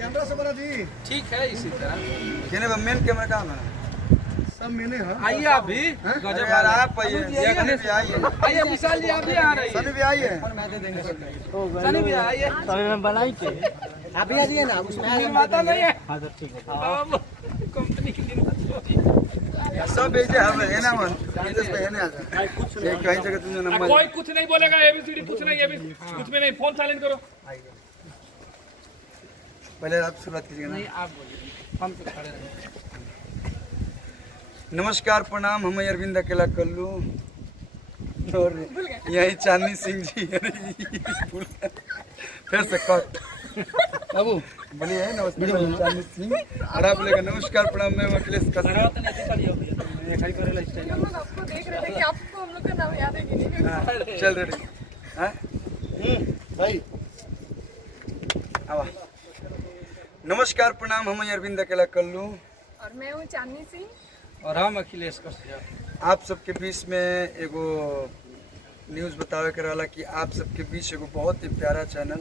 Camera से बना जी। ठीक है इसी तरह कहने में मेन कैमरा कहाँ है? सब मैंने आइए आप भी गजब यार आप आइए, सनी भी आइए, आइए विशाल जी आप भी आ रहे सनी भी आइए। सनी भी आइए बनाई के आप भी आ जाइए ना, उसमें निर्माता नहीं है हाँ तो ठीक है। कंपनी की निर्माता सब ऐसे हम है ना मन बिजनेस में है ना एक कहीं जगह तुमने नंबर कोई कुछ नहीं बोलेगा एबीसीडी कुछ नहीं कुछ में नहीं फोन साइलेंट करो। पहले आप शुरुआत कीजिए ना। नहीं आप बोलिए हम तो खड़े रहेंगे। नमस्कार प्रणाम, हम अरविंद अकेला कल्लू और यही चांदनी सिंह जी। फिर से कट बाबू बोलिए नमस्ते चांदनी सिंह और आप बोलेगा नमस्कार प्रणाम, मैं अखिलेश कश्यप। हम लोग आपको देख रहे थे कि आपको हम लोग का नाम याद है कि नहीं। चल रेडी हाँ भाई आवा। नमस्कार प्रणाम, हम अरविंद अकेला कल्लू और मैं हूँ चांदनी सिंह। और हम अखिलेश कश्यप आप सबके बीच में एगो न्यूज़ बतावे के रहला कि आप सबके बीच एगो बहुत ही प्यारा चैनल,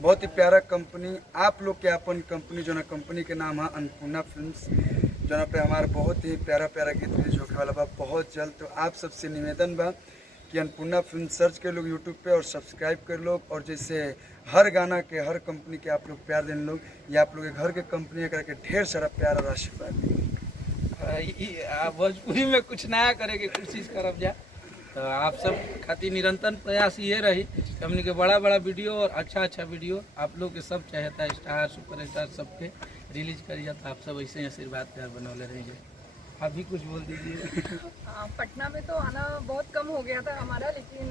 बहुत ही प्यारा कंपनी, आप लोग के अपन कंपनी जो ना कंपनी के नाम है अन्नपूर्णा फिल्म्स, जो पे हमारा बहुत ही प्यारा प्यारा गीत रिलीज होने वाला बा बहुत जल्द। तो आप सबसे निवेदन बा कि अन्नपूर्णा फिल्म सर्च कर लोग यूट्यूब पे और सब्सक्राइब कर लोग, और जैसे हर गाना के हर कंपनी के आप लोग प्यार देने लोग, या आप लोग के घर के कंपनी करके ढेर सारा प्यार और आशीर्वाद दें। भोजपुरी में कुछ नया करे के कोशिश करब जा। तो आप सब खातिर निरंतर प्रयास ये रही कि हमने के बड़ा बड़ा वीडियो और अच्छा वीडियो आप लोग के सब चाहता है स्टार सुपर स्टार सबके रिलीज करी जाता। आप सब ऐसे ही आशीर्वाद प्यार बनौले रहेंगे। आप भी कुछ बोल दीजिए। पटना में तो आना बहुत कम हो गया था हमारा, लेकिन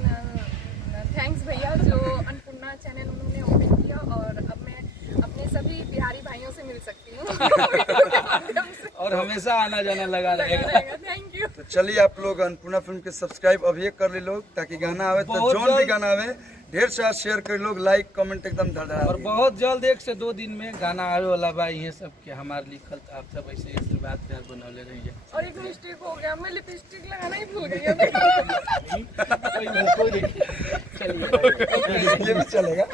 थैंक्स भैया जो अन्नपूर्णा चैनल उन्होंने ओपन किया, और अब मैं अपने सभी बिहारी भाइयों से मिल सकती हूँ। और हमेशा आना जाना लगा रहेगा। Thank you. तो चलिए आप लोग अन्नपूर्णा फिल्म के सब्सक्राइब अभी कर ले लोग, ताकि गाना आवे तो बहुत जोन भी जल्द। गाना आवे ढेर सारा शेयर कर लोग, लाइक कमेंट एकदम धड़धड़ा और बहुत जल्द 1 से 2 दिन में गाना आवे वाला बा। ये सब के हमारे लिखल तो आप सब ऐसे आशीर्वाद प्यार बनौले रहेंगे। और एक मिस्टेक हो गया, मैं लिपस्टिक लगाना ही भूल गई। चलिए ये भी चलेगा।